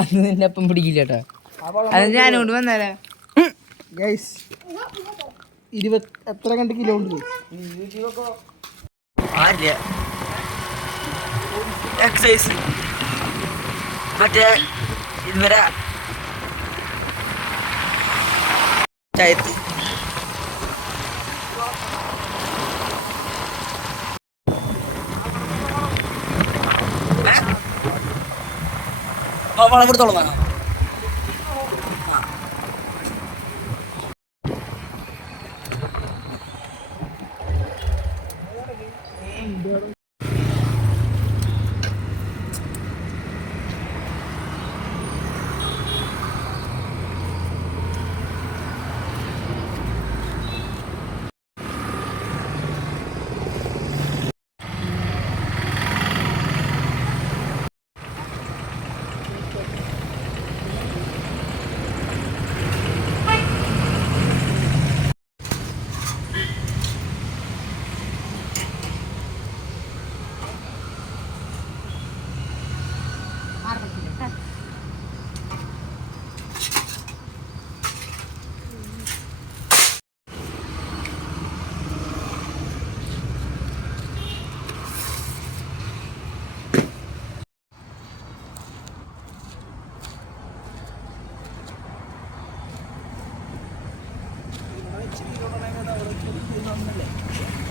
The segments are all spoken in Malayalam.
അന്ന് നിന്റെ അപ്പം പിടിക്കില്ല കേട്ടോ. അത് ഞാനോട് വന്നാലേ എത്ര കണ്ട് കിലോ ഉണ്ട് എക്സസൈസ് മറ്റേ ഇവരെ ചായത്ത് വളം കൊടുത്തോളാം.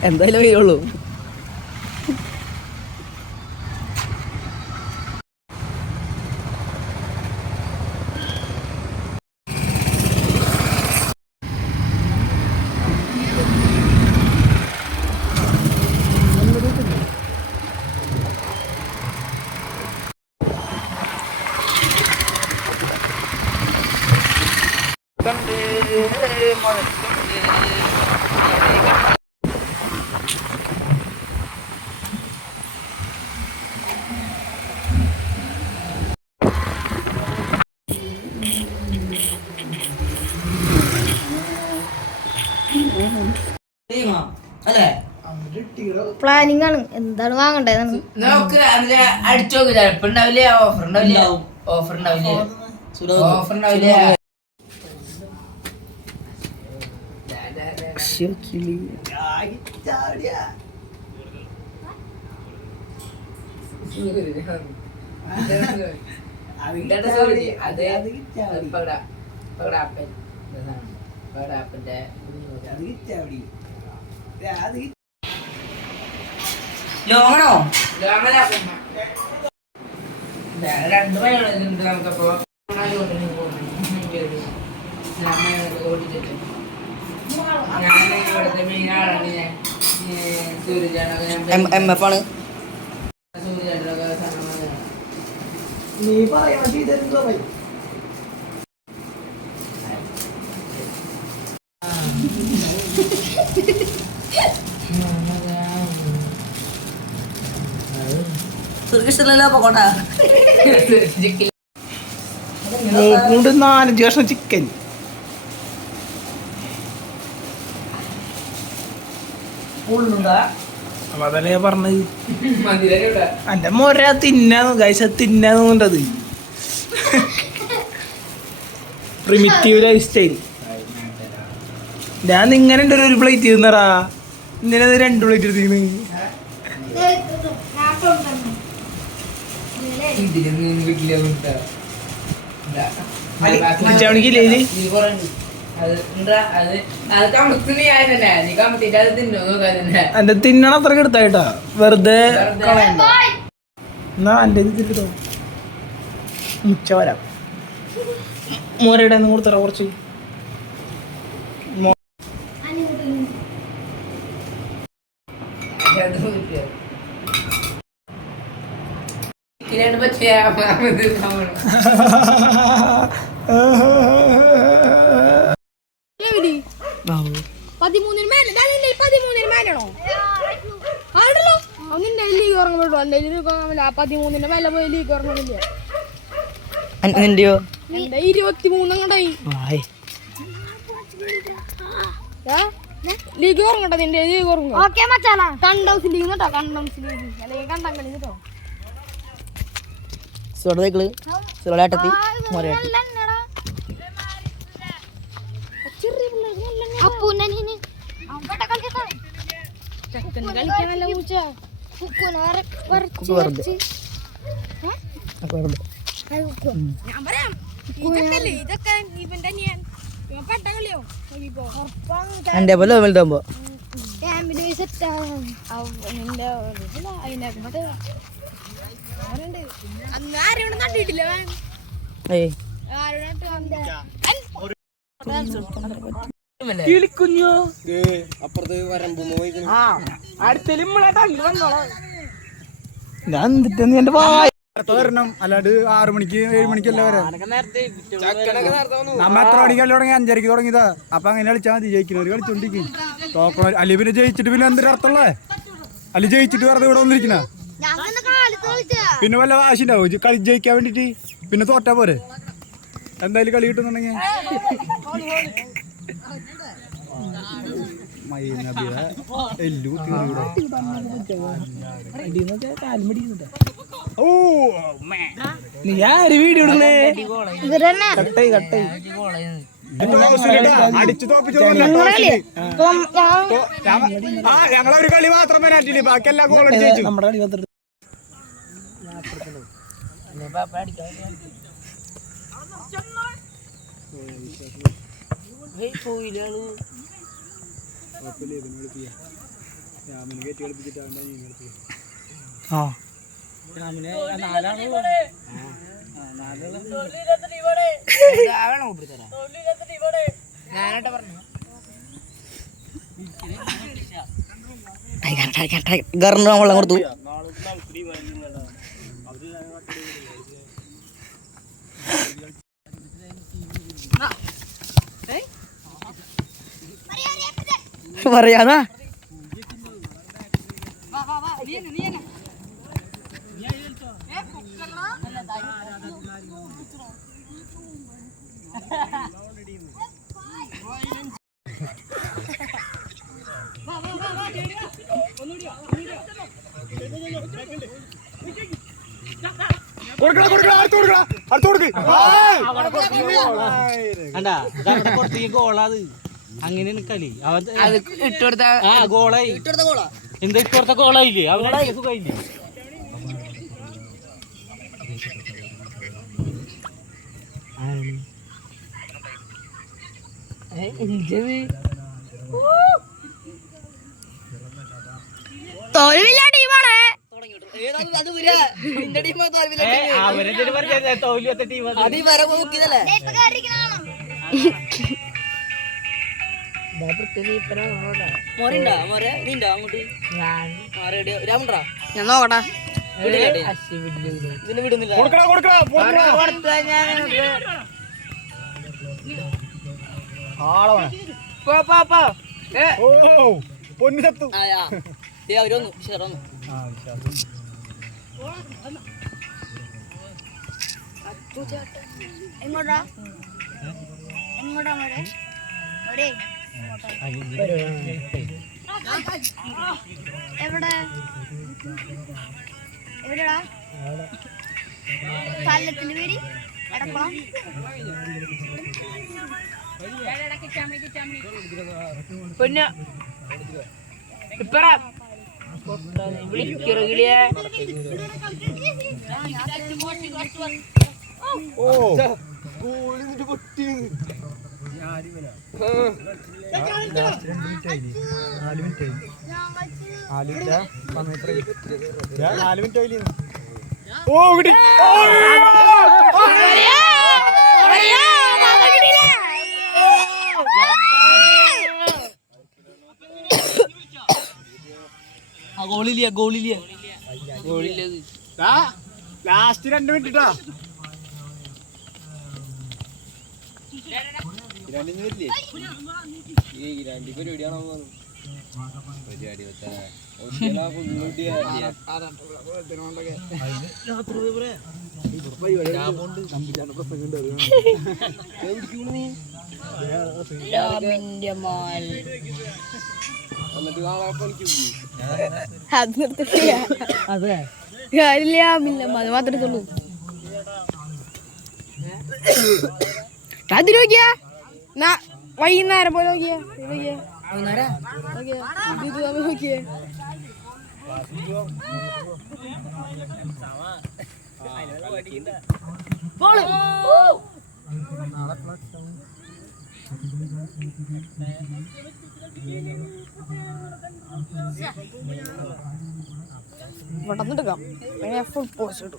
എന്തായാലും വരുള്ളൂ. പ്ലാനിങ് ആണ് എന്താണ് വാങ്ങണ്ടത് അടിച്ചു നോക്കില്ല. ചിലപ്പോ ഉണ്ടാവില്ല, ഓഫർ ഉണ്ടാവില്ല, ഓഫർ ഉണ്ടാവില്ല, ഓഫർ ഉണ്ടാവില്ല. ലോങ്ങണോ? രണ്ട് മണിയുണ്ട് നമുക്കപ്പോ. ഇവിടുത്തെ മെയിൻ ആളാണ് ഞാൻ. MF ആണ്. നീ പറയാ ഇതെന്തോ പോകോട്ടാ. 4 കഷ്ണം ചിക്കൻ. അതല്ലേ പറഞ്ഞത്. എന്റെ മോര തിന്നാന്ന് ഗൈസ തിന്നാന്നുണ്ടത്. Primitive lifestyle. ഞാൻ ഇങ്ങനെ ഉണ്ട് ഒരു പ്ലേറ്റ് തിന്നറാ. ഇന്നലെ 2 പ്ലേറ്റ് എടുത്തിരുന്നു. എന്റെ തിന്നണ അത്രക്ക് എടുത്തായിട്ടാ വെറുതെ എന്നാ എന്റെ ഇതിട്ടോ മുച്ച വരാം. മോരയുടെ കൊടുത്തറ കുറച്ച്. എന്റെയോ 23 ലീഗ് കുറങ്ങട്ടോ. നിന്റെ ലീഗ് കുറങ്ങും. കണ്ടൗസ് ലീഗ് കേട്ടോ. കണ്ടൗസ് ലീഗ് അല്ലെങ്കിൽ കണ്ടം കളി കേട്ടോ. സുരളേക്കള് സുരളേട്ടത്തി മൊരേട്ടി എന്റെ പോലെ വലുതാകുമ്പോ കിളിക്കുഞ്ഞോ അപ്പുറത്ത് വരമ്പ് ഞാൻ എന്നിട്ട് എന്റെ വായ വരണം അല്ലാണ്ട് 6 മണിക്ക് 7 മണിക്കല്ല വരാം നമ്മ എത്ര മണിക്കല്ല തുടങ്ങി 5:30 തുടങ്ങിയതാ അപ്പൊ അങ്ങനെ കളിച്ചാൽ മതി ജയിക്കുന്നവര് കളിച്ചോണ്ടിരിക്കും തോക്കണ അല്ലെ പിന്നെ ജയിച്ചിട്ട് പിന്നെ എന്തൊരു അർത്ഥമുള്ളേ അല്ലെ ജയിച്ചിട്ട് വെറുതെ ഇവിടെ വന്നിരിക്കണ പിന്നെ വല്ല വാശി ഉണ്ടാവും കളി ജയിക്കാൻ വേണ്ടിട്ട് പിന്നെ തോറ്റാ പോരെ എന്തായാലും കളി കിട്ടുന്നുണ്ടെങ്കിൽ നീ ആര് വീഡിയോ ഇടുന്നേ കട്ടായി അടിച്ചു തോപ്പിച്ചു ഞങ്ങളൊരു കളി മാത്രം പെനാൽറ്റി ബാക്കി എല്ലാ ഗോൾ അടിച്ചു നമ്മുടെ കളി പന്ത്രണ്ട് ആ ഗർന്ന് വെള്ളം കൊടുത്തു പറയാതാ ഗോളാത് അങ്ങനെയാണ് കളി ഇട്ടുകൊടുത്ത ഗോളായി എന്താ ഇട്ടുകൊടുത്ത ഗോളായില്ലേ അവനെ സുഖമായില്ലേ തോൽവില്ല ടീമാണ് ഞാൻ നോക്കട്ടെ ഇതിന് വിടുന്നില്ല പൊന്നു സത്തു അവരൊന്നു ഷെറൊന്നു എങ്ങോട്ടാ എങ്ങോട്ടാ മോരെ മോരെ എവിടെ എവിടെടാ സ്ഥലത്തിന്റെ പേര് എടക്കുളം പൊന്നു ഇപ്പറ വിളിക്കിറങ്ങില്ലേ ഓ ഗോളില്ല ലാസ്റ്റ് 2 മിനിറ്റാ അത് നിർത്തില്ല കാര്യമില്ല അത് മാത്രമേ ഉള്ളൂ അത് നോക്കിയാ വൈകുന്നേരം പോലെ നോക്കിയേ നോക്കിയേ ഫുൾ പോസ്റ്റ് ഇട്ടു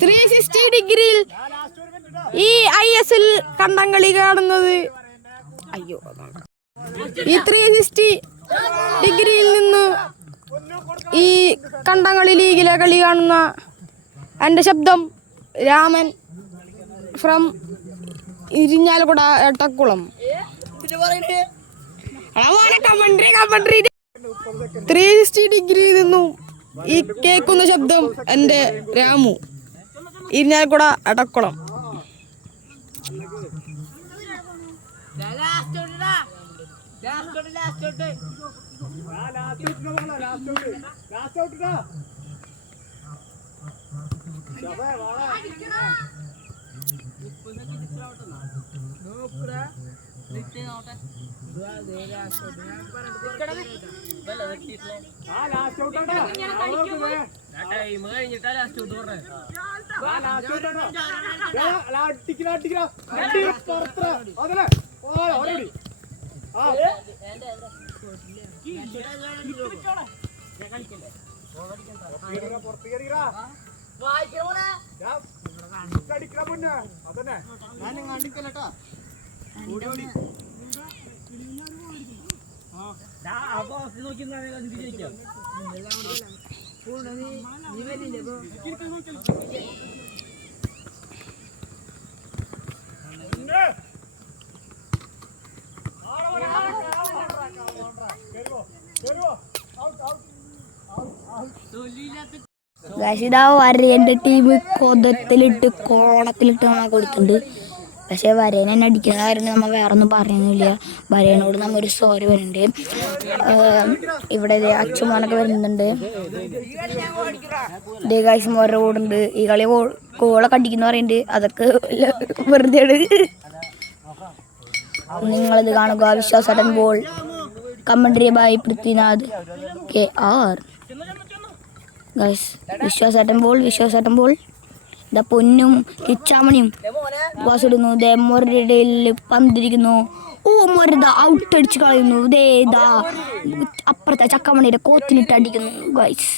360 ഡിഗ്രിയിൽ ഈ ISL കണ്ടംകളി കാണുന്നത് അയ്യോ ഈ 360 ഡിഗ്രിയിൽ നിന്ന് ഈ കണ്ടംകളി ലീഗിലെ കളി കാണുന്ന എൻ്റെ ശബ്ദം രാമൻ ഫ്രം ഇരിഞ്ഞാലക്കുട എട്ടക്കുളം 360 ഡിഗ്രിയിൽ നിന്നും ഈ കേൾക്കുന്ന ശബ്ദം എൻ്റെ രാമു ഇരിഞ്ഞാലക്കുട എടക്കുളം. ഇതാ വരേൻ്റെ ടീം കൊതത്തിലിട്ട് കോളത്തിലിട്ട് നമ്മൾ കൊടുത്തിട്ടുണ്ട്. പക്ഷേ വരേനെ തന്നെ അടിക്കുന്ന കാര്യം നമ്മൾ വേറെ ഒന്നും പറയുന്നില്ല. വരേനോട് നമ്മൾ ഒരു സോറി വരുന്നുണ്ട്. ഇവിടെ അച്ഛന്മാരൊക്കെ വരുന്നുണ്ട്. ഗായ്സ് മോരുടെ കൂടുണ്ട്. ഈ കളി കോളൊക്കെ അടിക്കുന്ന പറയുന്നുണ്ട്. അതൊക്കെ വെറുതെ നിങ്ങളിത് കാണുക. വിശ്വാസട്ടൻ ball commentary by Prithvinath KR. Guys വിശ്വാസട്ടൻ ബോൾ ഇതാ പൊന്നും കിച്ചാമണിയും വാസിടുന്നു. ദേ മൊരടയിൽ പന്തിരിക്കുന്നു. ഓ മൊരത ഔട്ട് അടിച്ച് കളയുന്നു. ഇതാ അപ്പുറത്തെ ചക്കമണിയുടെ കോത്തിലിട്ട് അടിക്കുന്നു. ഗൈസ്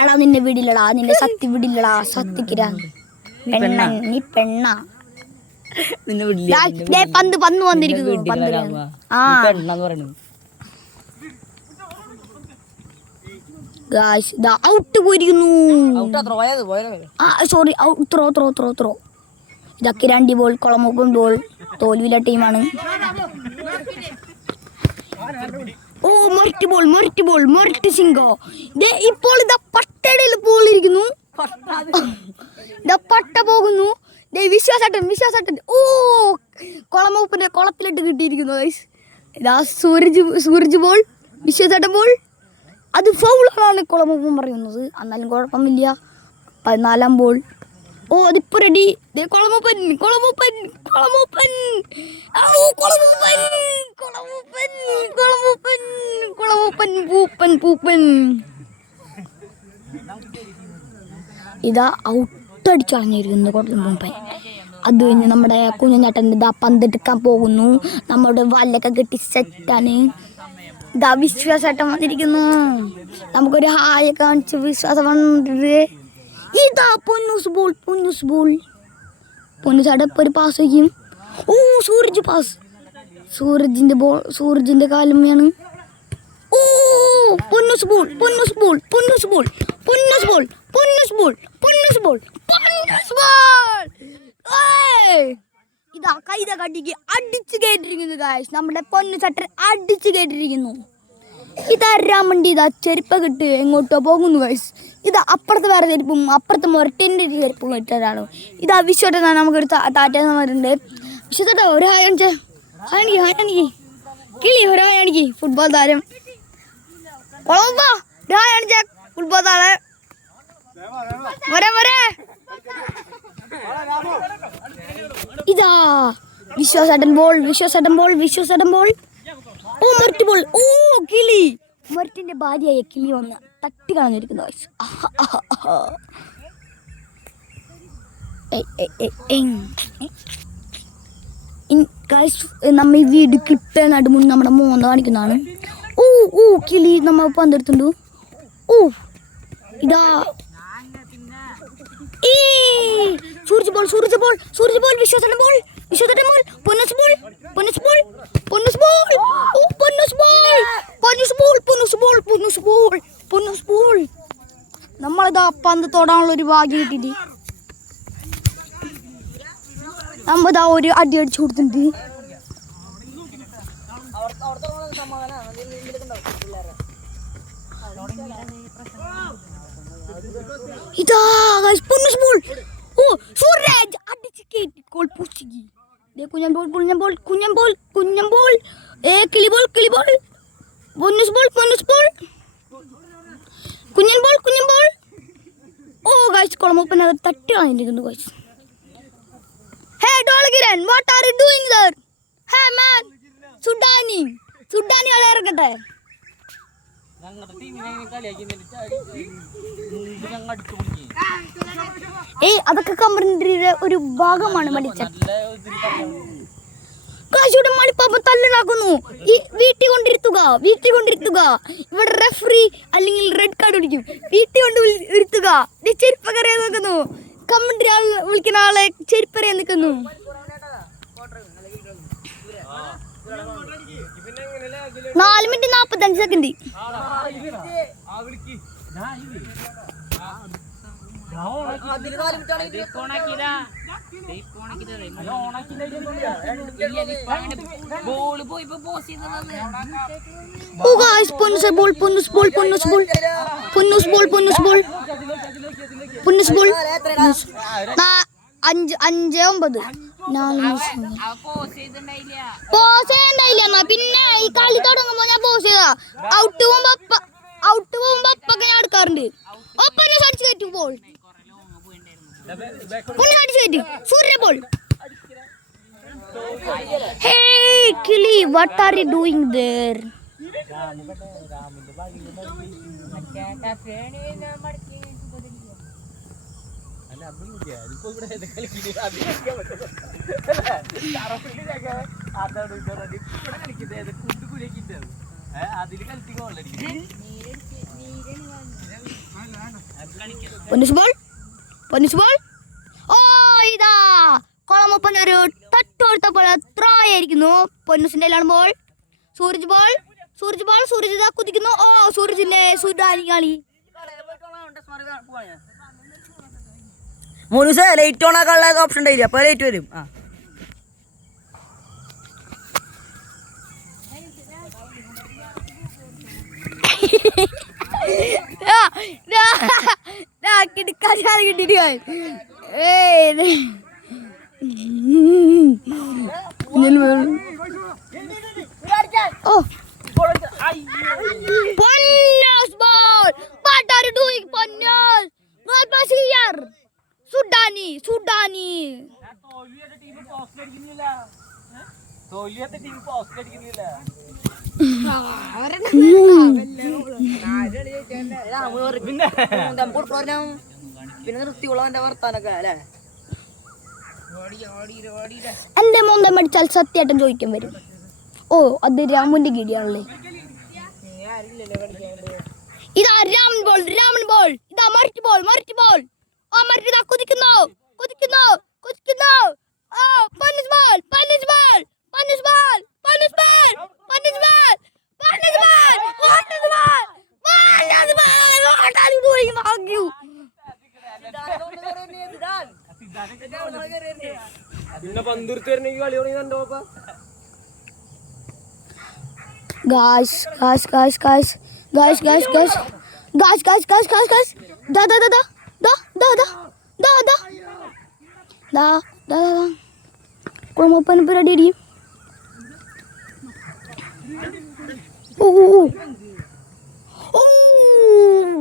എടാ നിന്നെ വിടില്ലടാ, നിന്റെ സത്യ വിടില്ലടാ. സത്യക്കിരാ പെണ്ണ, നീ പെണ്ണ. പന്ത് വന്നിരിക്കുന്നു. ഔട്ട് പോയിരിക്കുന്നു. Sorry, throw. ഇതൊക്കെ 2 ബോൾ. കുളമൂപ്പൻ ബോൾ. തോൽവിയിലെ ടീമാണ്. ഓ മൊരട്ട് സിംഗോ. ഇപ്പോൾ ഇതാ പട്ടടയിൽ ബോൾ ഇരിക്കുന്നു. പട്ട പോകുന്നു. വിശ്വാസട്ടൻ ഓ കുളമൂപ്പന്റെ കുളത്തിലിട്ട് കിട്ടിയിരിക്കുന്നു. ഇതാ സൂരജ് ബോൾ. വിശ്വാസട്ടൻ ബോൾ. അത് ഫൗളാണ് കുളമൂപ്പൻ പറയുന്നത്. എന്നാലും കുഴപ്പമില്ല. 14 ബോൾ. ഓ അതിപ്പോ റെഡി. കുളമൂപ്പൻ പൂപ്പൻ. ഇതാ ഔട്ടടിച്ചു കളഞ്ഞിരിക്കുന്നു കുളമൂപ്പൻ. അത് കഴിഞ്ഞ് നമ്മുടെ കുഞ്ഞുചേട്ടൻ ഇതാ പന്തെടുക്കാൻ പോകുന്നു. നമ്മുടെ വല്ലൊക്കെ കെട്ടി സെറ്റാണ്. ഇതാ വിശ്വാസേട്ടൻ വന്നിരിക്കുന്നു. നമുക്കൊരു ഹായ കാണിച്ച് വിശ്വാസം വന്നിട്ട് ഇതാ പൊന്നൂസ് ബോൾ. പൊന്നൂസാടെ ഇപ്പോൾ ഒരു പാസ് വയ്ക്കും. ഓ സൂരജ് പാസ്. സൂരജിന്റെ കാലമ്മയാണ്. ഓ പൊന്നൂസ് ബോൾ. ഇതാ കൈത കടിക്ക് അടിച്ചു കേട്ടിരിക്കുന്നു ഗായ്സ്. നമ്മുടെ പൊന്നു ചട്ടർ അടിച്ചു കേട്ടിരിക്കുന്നു. ഇതാ രാമണ്ടി ഇതാ ചെരുപ്പ് കിട്ട് എങ്ങോട്ടോ പോകുന്നു ഗായ്സ്. ഇതാ അപ്പുറത്ത് വേറെ ചെരുപ്പും അപ്പുറത്ത് മൊരട്ടിൻ്റെ ചെരുപ്പും ഇട്ടതാണ്. ഇതാ വിശ്വട്ട നമുക്കൊരു താറ്റ വരുന്നുണ്ട്. വിശ്വട്ട ഒരു ഹായ് കാണിച്ചേ. ഹായ് കിളി ഒരാണെങ്കിൽ ഫുട്ബോൾ താരം ഫുട്ബോൾ താരം ഇതാ വിശ്വാസടൻ ബോൾ ഓ മരട്ട് ബോൾ ഓ കിളി മരട്ടിന്റെ ഭാര്യയായ കിളി വന്ന് തട്ടി കളഞ്ഞിരിക്കുന്നു നമ്മ ഈ വീഡിയോ ക്ലിപ്പ് നടുമുന്ന് നമ്മുടെ മോന്ത കാണിക്കുന്നതാണ് ഓ ഓ കിളി നമ്മ പന്തെടുത്തുണ്ട് ഓ ഇതാ സൂരജ് ബോൾ വിശ്വാസന്റെ ബോൾ പൊന്നസ് ബോൾ നമ്മളിതാ പന്ത് തൊടാനുള്ള ഒരു ഭാഗ്യം കിട്ടിയിട്ട് നമ്മളിതാ ഒരു അടി അടിച്ചു കൊടുത്തിട്ടുണ്ട് ഇതാ പൊന്നസ് ബോൾ ഓ സൂരജ് അടിച്ച് കേട്ടി ഗോൾ പൂച്ചിക്കി കുഞ്ഞൻ ബോൾ കിളി ബോൾ പൊന്നസ് ബോൾ കുഞ്ഞൻ ബോൾ ഓ ഗൈസ് കുളമൊപ്പന തട്ടി കളഞ്ഞിരിക്കുന്നു ഗൈസ് ഹേ ഡോളകിരൻ what are you doing there hey man സുഡാനി കളി ഇറക്കട്ടെ അതൊക്കെ കമ്പനിയുടെ ഒരു ഭാഗമാണ് കാശിയുടെ മണിപ്പാപ്പ തല്ലുണ്ടാക്കുന്നു ഈ വീട്ടിൽ കൊണ്ടിരുത്തുക ഇവിടെ റെഫറി അല്ലെങ്കിൽ റെഡ് കാർഡ് പിടിക്കും വീട്ടിൽ കൊണ്ട് ഇരുത്തുക ചെരുപ്പക്കറിയാൻ നിൽക്കുന്നു കമ്പനി വിളിക്കുന്ന ആളെ ചെരുപ്പറിയാൻ നിൽക്കുന്നു 4 മിനിറ്റ് 45 സെക്കൻഡ് അഞ്ച് 9 പോസ് ഉണ്ടായില്ല പിന്നെ ഈ കളി തുടങ്ങുമ്പോ ഞാൻ പോസ് ചെയ്താ ഔട്ട് പോകുമ്പോ അപ്പൊക്കെ ഞാൻ എടുക്കാറുണ്ട് ഒപ്പം അടിച്ചു കയറ്റും ബോൾ അടിച്ചു കയറ്റി സൂര്യ ബോൾ ഹേ കിളി what are you doing there പൊന്നിസ് ബോൾ ഓ ഇതാ കൊളമൊപ്പൻ ഒരു തട്ടുകൊടുത്തപ്പോൾ ത്രോ ആയിരിക്കുന്നു പൊന്നുസിന്റെ ബോൾ സൂരജ് ഇതാ കുതിക്കുന്നു ഓ സൂരജിന്റെ സുഡാനി കളി മോനുസേ ലൈറ്റ് ഓൺ ആക്കാനുള്ള ഓപ്ഷൻ ഉണ്ടായില്ല അപ്പൊ ലൈറ്റ് വരും സുഡാനി പിന്നെ നിർത്തിയുള്ള വർത്താനൊക്കെ അല്ലേ എന്റെ മോന്ത മടിച്ചാൽ സത്യായിട്ടും ചോദിക്കാൻ വരും ഓ അത് രാമുന്റെ ഗിടിയാണല്ലേ ഇതാ രാമൻ ബോൾ ഇതാ മറിച്ച് ബോൾ ആ മറിച്ച് ഇതാ കുതിക്കുന്നു ഓ punish ball guys da kurang open berada di Oh,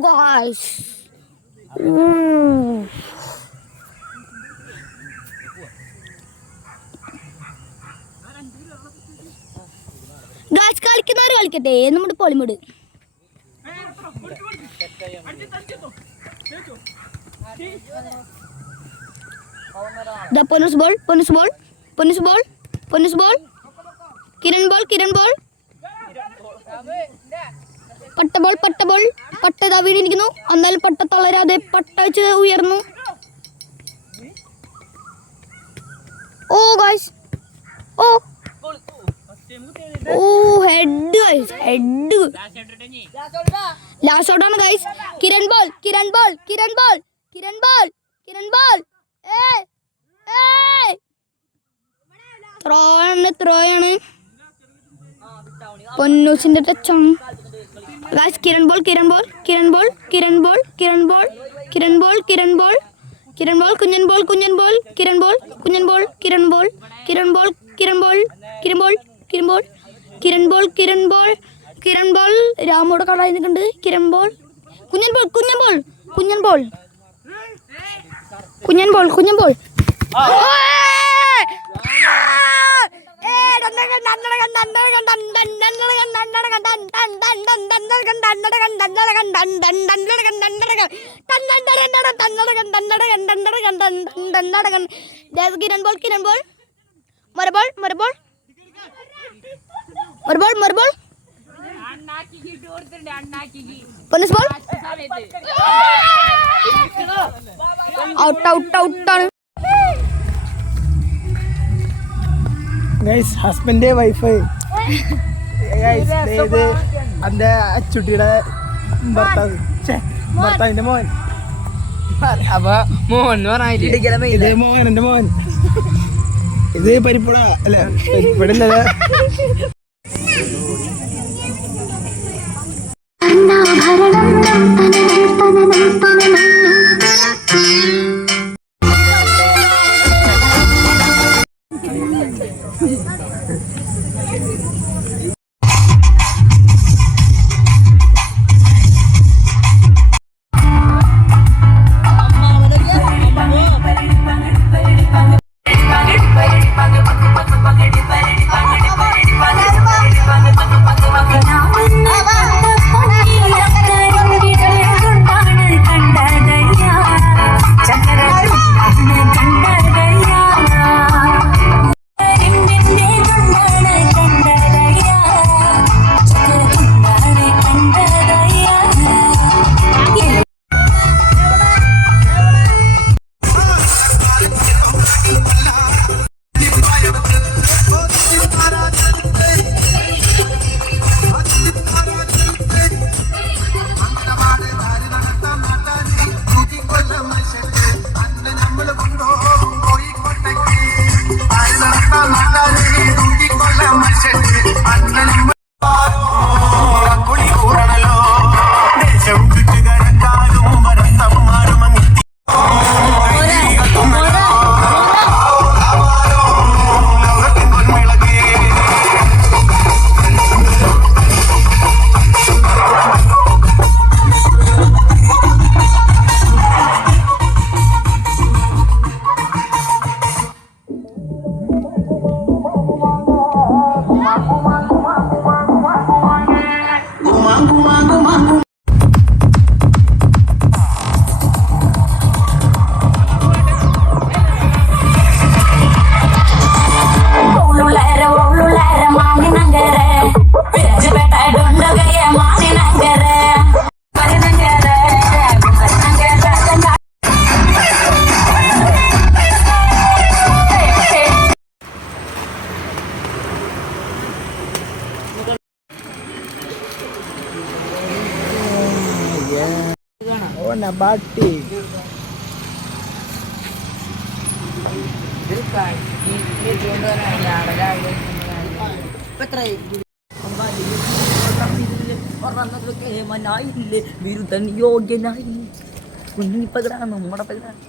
guys. Guys കളിക്കുന്നവര് കളിക്കട്ടെ നമ്മുടെ പൊളിമുട്. പൊന്നൂസ് ബോൾ, കിരൺ ബോൾ, പട്ട ഇതാ വീണിരിക്കുന്നു. എന്നാലും പട്ട തളരാതെ പട്ട വെച്ച് ഉയർന്നു. ഓ ഗായ്സ്, ഓ ഹെഡ് ഗൈസ്, ഹെഡ്. ലാസ്റ്റ് ഔട്ടാണ് ഗൈസ്. കിരൺ ബോൾ. ത്രോയാണ്. പൊന്നൂസിന്റെ ടച്ചാണ് ഗൈസ്. കിരൺ ബോൾ, കുഞ്ഞൻ ബോൾ, കിരൺ ബോൾ. രാമോട് കളായി നിൽക്കുന്നുണ്ട്. കിരൺ ബോൾ, കുഞ്ഞൻ ബോൾ. കിരൺ ബോൾ, മൊരബോൾ. ഔട്ടാണ്. ഗൈസ് ഹസ്ബൻഡ് വൈഫ് ഇത് എൻ്റെ അച്ചുട്ടിയുടെ ഭർത്താവിന്റെ മോൻ. അപ്പൊ മോൻ പറഞ്ഞില്ല, ഇത് മോൻ, എൻ്റെ മോൻ. ഇത് പരിപ്പുട അല്ല, പരിപ്പുടല്ല. ബാട്ടി ബിരുദൻ യോഗ്യനായില്ലേ കുഞ്ഞിപ്പകരാണ് നമ്മുടെ പകരാണ്.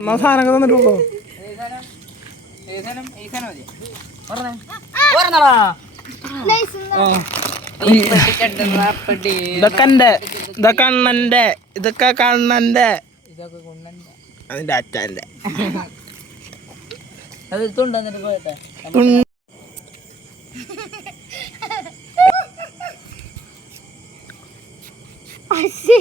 എന്നാ സാധനമൊക്കെ തന്നിട്ട് പോകും. ഇതൊക്കെ എന്റെ, ഇതൊക്കെ അണ്ണന്റെ, ഇതൊക്കെ കണ്ണന്റെ, അതിന്റെ അച്ഛന്റെ. അത് തുണ്ടെന്നിട്ട് പോയട്ടെ. അശ്ശേ